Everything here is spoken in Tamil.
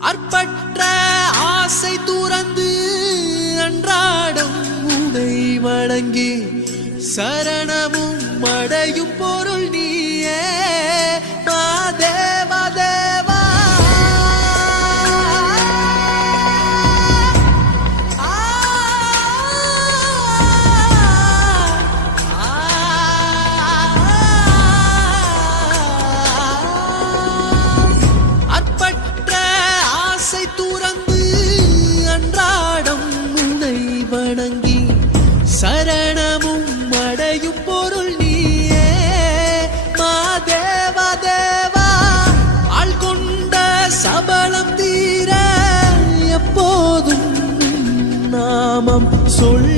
அற்பற்ற ஆசை துறந்து அன்றாடம் உனை வணங்கி சரணமும் அடையும் பொருள் நீயே மாதேவா தேவா. அற்பற்ற ஆசை துறந்து அன்றாடம் உனை வணங்கி சரணமும் அடையும் பொருள் நீயே மாதேவா தேவா. ஆள் கொண்ட சபலம் தீர எப்போதும் நாமம் சொல்